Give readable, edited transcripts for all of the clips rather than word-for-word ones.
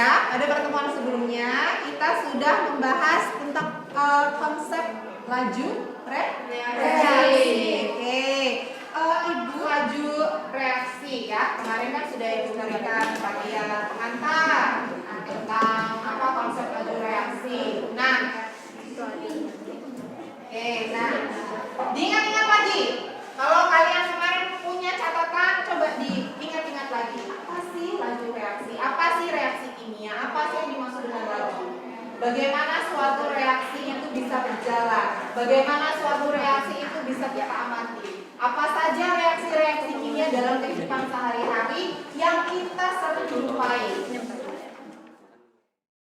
Ya, pada pertemuan sebelumnya kita sudah membahas tentang konsep laju reaksi. Oke, Ibu laju reaksi ya. Kemarin kan sudah Ibu berikan bagian pengantar tentang apa konsep laju reaksi. Nah, diingat-ingat lagi. Kalau kalian kemarin punya catatan, coba diingat-ingat lagi. Apa sih laju reaksi? Apa sih reaksi kimia? Apa sih yang dimaksud dengan laju? Bagaimana suatu reaksi itu bisa berjalan? Bagaimana suatu reaksi itu bisa kita amati? Apa saja reaksi-reaksi kimia dalam kehidupan sehari-hari yang kita sering jumpai?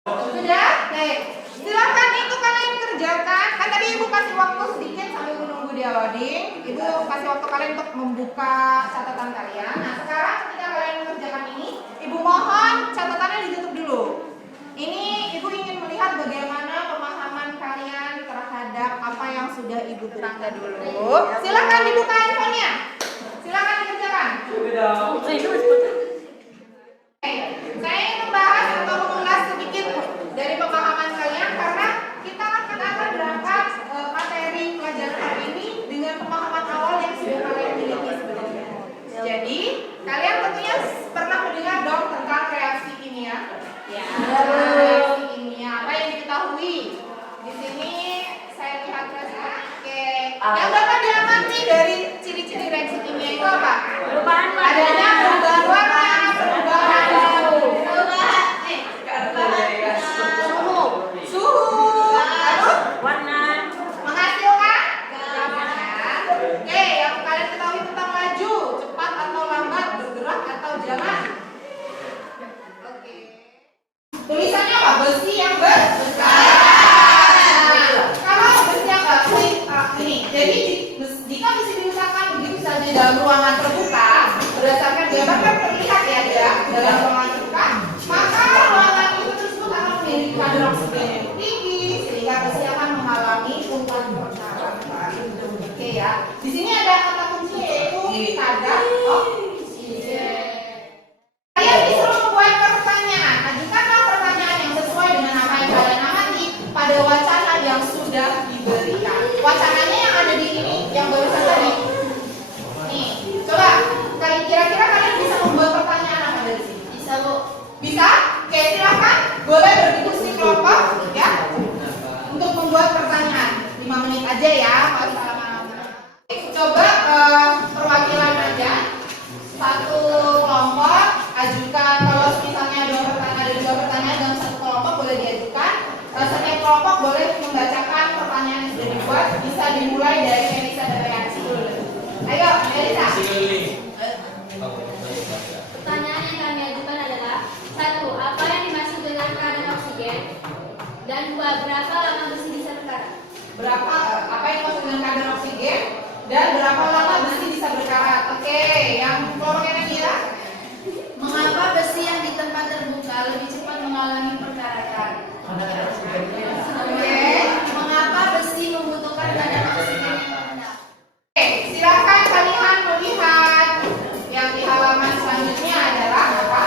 Sudah? Oke. Silakan itu kalian kerjakan. Kan tadi Ibu kasih waktu sedikit sambil menunggu dia loading. Ibu kasih waktu kalian untuk membuka catatan kalian. Nah, sekarang ketika kalian mengerjakan ini, Ibu mohon catatannya ditutup dulu. Ini Ibu ingin melihat bagaimana pemahaman kalian terhadap apa yang sudah Ibu berikan dulu. Silakan dibuka handphonenya. Silakan dikerjakan. Saya ingin membahas atau mengulas sedikit dari pemahaman kalian karena kita akan berangkat materi pelajaran hari ini dengan pemahaman awal yang sudah kalian miliki sebenarnya. Jadi kalian tentunya pernah mendengar dong tentang reaksi kimia. Ya. Reaksi kimia apa yang diketahui? Di sini saya lihat oke. Yang dapat diamati dari ciri-ciri reaksi kimia itu apa? Perubahan warna. Adanya perubahan warna, perubahan suhu, warna, menghasilkan gambar. Oke, yang kalian ketahui tentang laju, cepat atau lambat, bergerak atau jalan. Oke. Tulisannya apa? Besi yang besar. Kalau besi yang besi ini, jadi jika besi diletakkan begitu saja dalam ruangan terbuka, berdasarkan gambar kan terlihat ya dia dalam ruangan terbuka, maka ruangan itu tersebut akan memiliki kadar oksigen yang tinggi sehingga besi akan mengalami tumpahan percakapan. Oke ya. Di sini ada kata kunci yaitu kadar oksigen. Kalian disuruh membuat pertanyaan. Ajukanlah pertanyaan yang sesuai dengan apa yang kalian amati pada wacana yang sudah diberikan. Wacananya yang ada di ini, yang barusan tadi. Nih, coba. Kira-kira kalian bisa membuat pertanyaan apa dari sini? Bisa, Bu. Bisa? Oke, silakan. Boleh berdiskusi kelompok ya. Untuk membuat pertanyaan. 5 menit aja ya. Coba perwakilan aja. Satu kelompok ajukan, kalau misalnya ada dua pertanyaan dalam satu kelompok boleh diajukan. Setiap kelompok boleh membacakan pertanyaan yang sudah dibuat. Bisa dimulai dari Melisa dan reaksi dulu. Ayo, Melisa. Pertanyaan yang kami ajukan adalah: 1. Apa yang dimaksud dengan kadar oksigen? Dan 2. Berapa lama besi bisa berkarat? Apa yang dimaksud dengan kadar oksigen? Dan berapa lama besi bisa berkarat? Oke, yang kelompok yang kira? Mengapa besi yang di tempat terbuka lebih cepat mengalami perkaratan? Oke, Mengapa besi membutuhkan kadar oksigen yang rendah? oke, silakan kalian melihat yang di halaman selanjutnya adalah apa?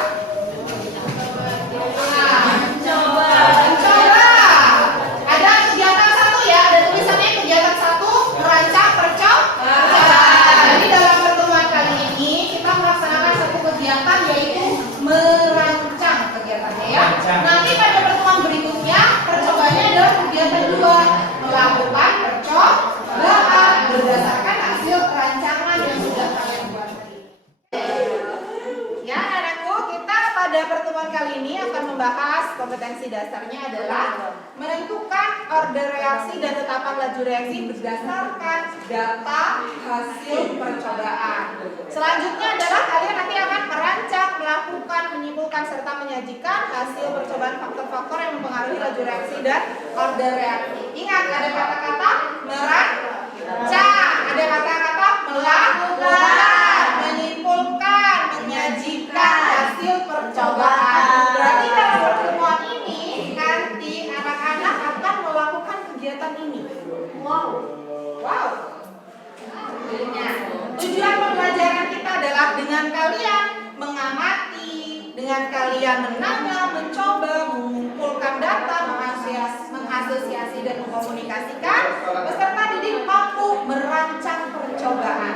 Mencoba. Ada kegiatan 1 ya, ada tulisannya kegiatan 1 merancang percobaan. Jadi dalam pertemuan kali ini kita melaksanakan satu kegiatan yaitu merancang kegiatannya ya. Nanti pada pertemuan berikutnya percobaannya adalah kegiatan 2, melakukan percobaan berdasarkan hasil rancangan yang sudah kalian buat tadi. Ya, anakku, kita pada pertemuan kali ini akan membahas kompetensi dasarnya adalah menentukan order reaksi dan tetapan laju reaksi berdasarkan data hasil percobaan. Selanjutnya adalah kalian nanti akan merancang, melakukan, menyimpulkan serta menyajikan hasil percobaan faktor-faktor yang mempengaruhi laju reaksi dan order reaksi. Ingat, ada kata-kata merancang, ada kata-kata melakukan, menyimpulkan, menyajikan hasil percobaan. Berarti dalam pertemuan ini nanti anak-anak akan melakukan kegiatan ini. Wow. Tujuan pembelajaran kita adalah dengan kalian mengamati, dengan kalian menanya, mencoba, bernegosiasi dan mengkomunikasikan. Peserta didik mampu merancang percobaan,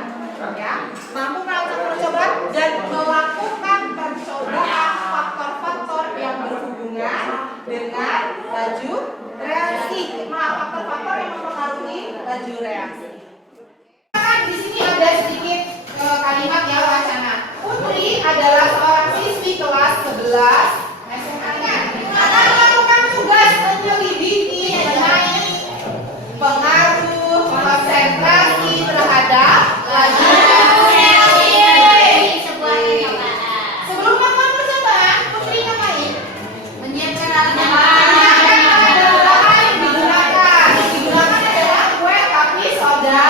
ya, mampu merancang percobaan dan melakukan percobaan faktor-faktor yang berhubungan dengan laju reaksi, faktor-faktor yang mempengaruhi laju reaksi. Di sini ada sedikit kalimat ya wacana. Putri adalah seorang siswi kelas 11 SMA akan melakukan tugas menyelidiki mengenai pengaruh konsentrasi terhadap laju reaksi. Sebelum melakukan percobaan, Putri ngapain? Menyiapkan alat-alat yang digunakan. Yang digunakan adalah kue, tapi soda.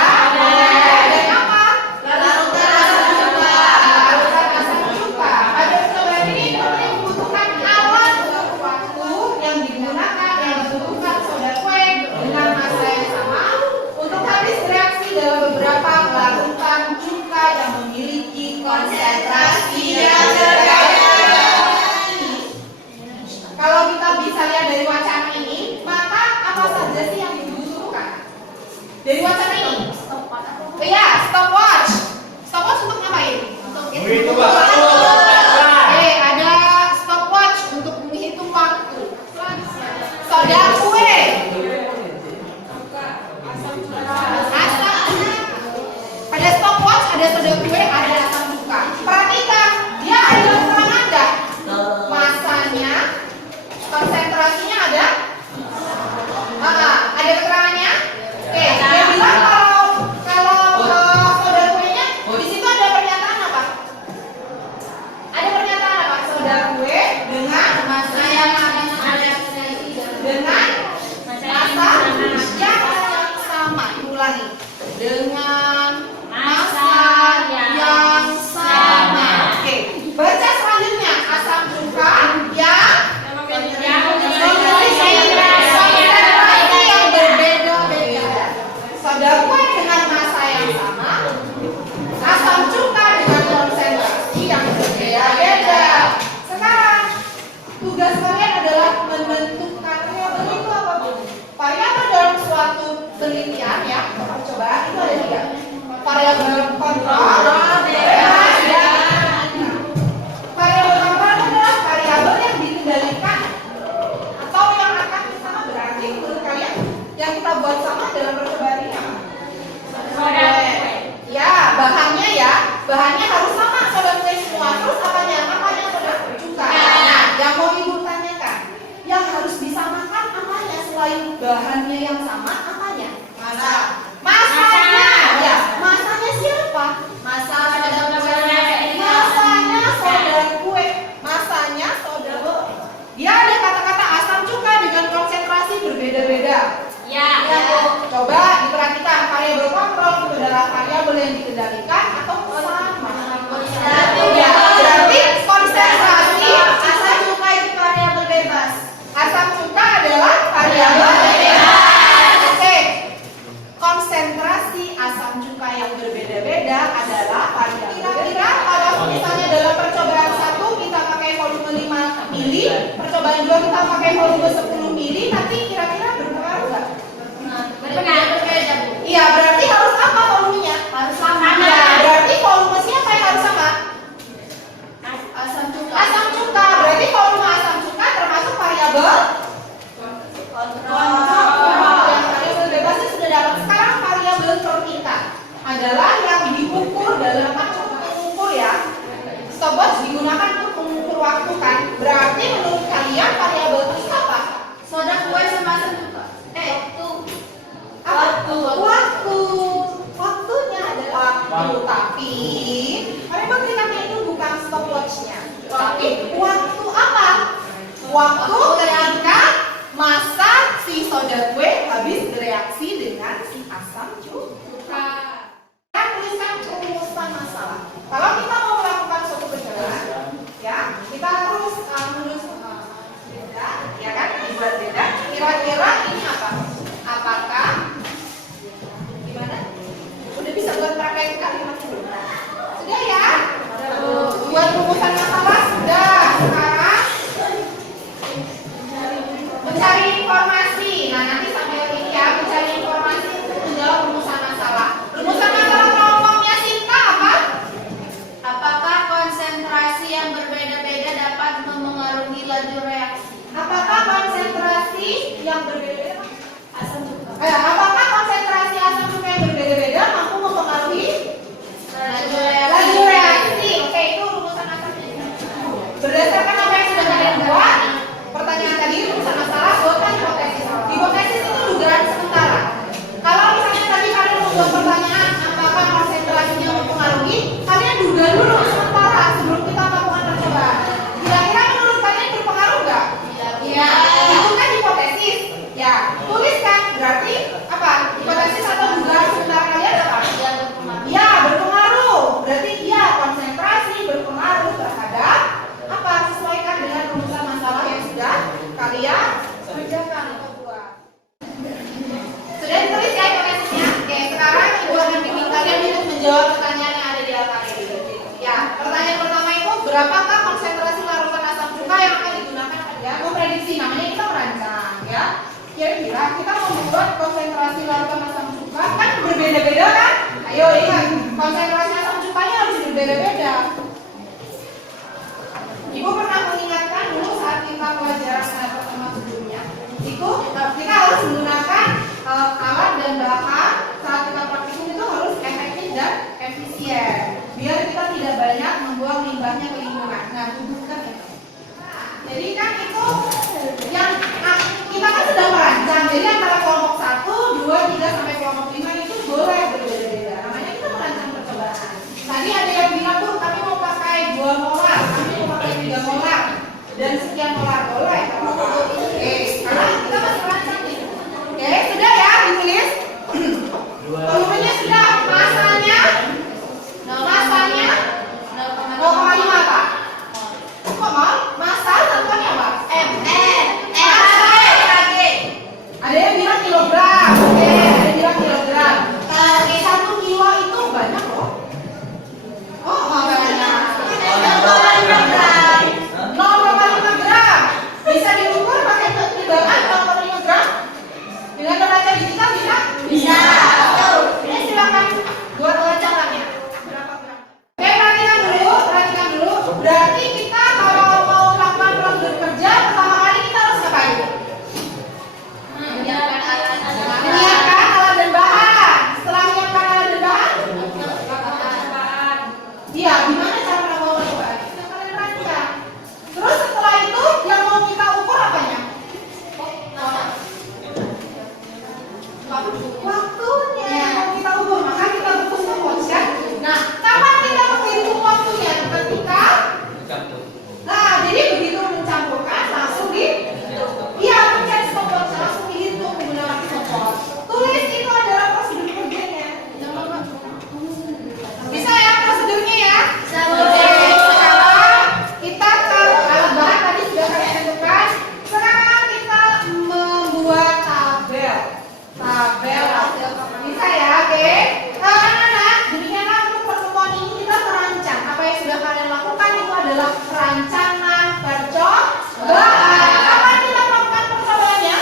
Konsentrasi yang berbeda. Kalau kita bisa lihat dari wacana ini, maka apa saja sih yang dibutuhkan dari wacana ini? Iya, stopwatch. Stopwatch untuk ngapain? Untuk menghitung waktu. Oke, ada stopwatch untuk menghitung waktu. Soda kue. Ada stopwatch, ada soda kue, ada asam cuka. Perhatikan, dia ada keterangan enggak? Masanya, konsentrasinya ada? Ada keterangannya? Oke, dia bilang kalau soda kuenya di situ ada pernyataan apa? Ada pernyataan apa? Soda kue dengan massa yang sama. Ulangi. Dengan massa yang sama. Oke, baca selanjutnya asam cuka yang konsentrasi yang berbeda-beda. Soda kue dengan massa yang sama, asam cuka dengan konsentrasi yang berbeda-beda. Sekarang tugas kalian adalah menentukan variabel itu apa, Bu? Variabel dalam suatu penelitian ya, percobaan itu ada 3. Variabel kontrol, bebas, dan variabel kontrol adalah variabel yang dikendalikan atau yang akan sama. Berarti menurut kalian yang kita buat sama dalam percobaan ini apa? Ya, bahannya harus sama, soda kue semua. Terus apanya soda cuka. Nah, yang mau ibu tanyakan, yang harus disamakan apanya selain bahannya yang sama, apanya? Masanya. Ya, masanya siapa? Massa soda kue. Masanya soda kue. Masanya soda kue. Dia ada kata-kata asam cuka dengan konsentrasi berbeda-beda. Ya. Coba diperhatikan, variabel kontrol itu adalah variabel yang dikendalikan atau sama. Ya, berarti konsentrasi asam cuka itu variabel bebas. Asam cuka adalah variabel bebas. Oke. Konsentrasi asam cuka yang berbeda-beda adalah variabel. Kira-kira kalau misalnya dalam percobaan 1 kita pakai volume 5 mili, percobaan 2 kita pakai volume 10 mili, nanti kira-kira berpengaruh nggak? Berpengaruh. Iya, berarti harus apa volumenya? Harus sama. Nah, berarti volume siapa yang harus sama? Asam cuka. Asam cuka. Berarti volume asam cuka termasuk variabel kontrol. Yang variabel bebasnya sudah dapat. Sekarang variabel permintaan adalah yang diukur dalam mengukur ya. Stopwatch digunakan untuk mengukur waktu kan. Berarti menurut kalian variabel itu apa? Soda kue sama asam cuka. Waktunya adalah waktu. Tapi memang kita itu bukan stopwatchnya. Tapi waktu apa? Waktu ketika massa si soda kue habis bereaksi dengan si asam cuka. Kita tuliskan rumusan masalah. Kalau kita mau melakukan suatu perjalanan, ya kita harus beda, ya kan? Dibuat beda. Kira-kira ini apa? Apakah gimana? Udah bisa buat praktek kalimat dulu? Sudah ya? Buat rumusan masalah sudah. Sekarang mencari informasi. Nah, nanti berbeda-beda? Asam cuka. Apakah konsentrasi asam cuka yang berbeda-beda mampu mempengaruhi laju reaksi? Oke, itu rumusan asamnya. Berdasarkan apa yang sudah kalian buat, pertanyaan tadi rumusan masalah buatkan hipotesis. Hipotesis itu dugaan sementara. Kalau misalnya tadi kalian membuat pertanyaan apakah konsentrasinya mempengaruhi, kalian duga dulu sementara sebelum kita melakukan percobaan. Kira-kira menurut kalian berpengaruh nggak? Iya. Itu kan hipotesis. Ya, tuliskan berarti apa? Hipotesis atau dugaan sementara kalian apa? Ya, berpengaruh. Berarti iya, konsentrasi berpengaruh terhadap apa? Sesuaikan dengan rumusan masalah yang sudah kalian kerjakan atau buat. Sudah ditulis ya hipotesisnya? Oke, sekarang ibu akan bimbing kalian untuk menjawab pertanyaan yang ada di altar ini. Ya, pertanyaan pertama itu berapakah konsentrasi larutan asam cuka yang akan digunakan pada memprediksi? Namanya kita merancang, ya. Kira-kira kita mau membuat konsentrasi larutan asam cuka kan berbeda-beda kan? Ayo ingat, konsentrasi asam cukanya harus berbeda-beda. Ibu pernah mengingatkan dulu saat kita pelajaran pertama sebelumnya. Kita harus menggunakan alat dan bahan saat kita praktikum itu harus efektif dan efisien. Biar kita tidak banyak membuang limbahnya ke lingkungan. Nah, bukan ya. Jadi kan itu yang kita kan sedang merancang. Jadi antara kelompok 1, 2, 3 sampai kelompok 5 itu boleh berbeda-beda. Namanya kita merancang percobaan. Tadi ada yang bilang tuh kami mau pakai 2 molar, kami mau pakai 3 molar dan sekian molar boleh. Oke, karena kita masih merancang nih. Oke, sudah ya ditulis. Volumenya sudah, masanya 0,5 Pak. Kok mal? Masa tentunya apa? Ada yang bilang kilogram. Oke, ada yang bilang kilogram. 1 kilo itu banyak loh. Oh, banyak. 0,5 gram. Bisa diukur pakai timbangan 0,5 gram. Dengan neraca digital bisa? Bisa. Ini silakan buat wacangannya. Berapa gram? Oke, perhatikan dulu. Berarti kita kalau mau melakukan prosedur kerja, pertama kali kita harus ngapain? Menyiapkan alat dan bahan. Setelah menyiapkan alat dan bahan, iya, gimana cara melakukan percobaan? Yang kalian rancang. Terus setelah itu yang mau kita ukur apanya? Waktunya yang mau kita ukur, maka kita butuh stopwatch kan? Nah, kapan kita menghitung waktunya? Ketika jadi begitu mencampurkan langsung pencet stopwatch langsung dihitung menggunakan stopwatch. Tulis itu adalah prosedur kerjanya. Bisa ya prosedurnya ya? Sekarang kita ke alat bahan tadi sudah kalian tentukan. Sekarang kita membuat tabel hasil. Bisa ya, oke? Anak-anak, demikianlah untuk pertemuan ini kita merancang. Apa yang sudah kalian lakukan itu adalah perancangan percobaan. Kapan kita melakukan percobaannya?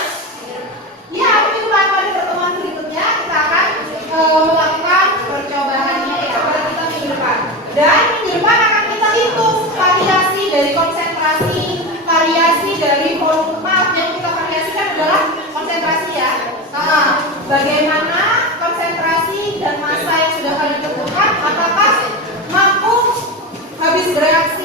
Ya, minggu depan pada pertemuan berikutnya kita akan melakukan percobaannya ya. Pada kita minggu depan. Dan minggu depan akan kita hitung variasi dari konsentrasi, variasi dari volume. Maaf, yang kita variasikan adalah konsentrasi ya. Bagaimana konsentrasi dan massa yang sudah kalian tentukan, apakah mampu habis bereaksi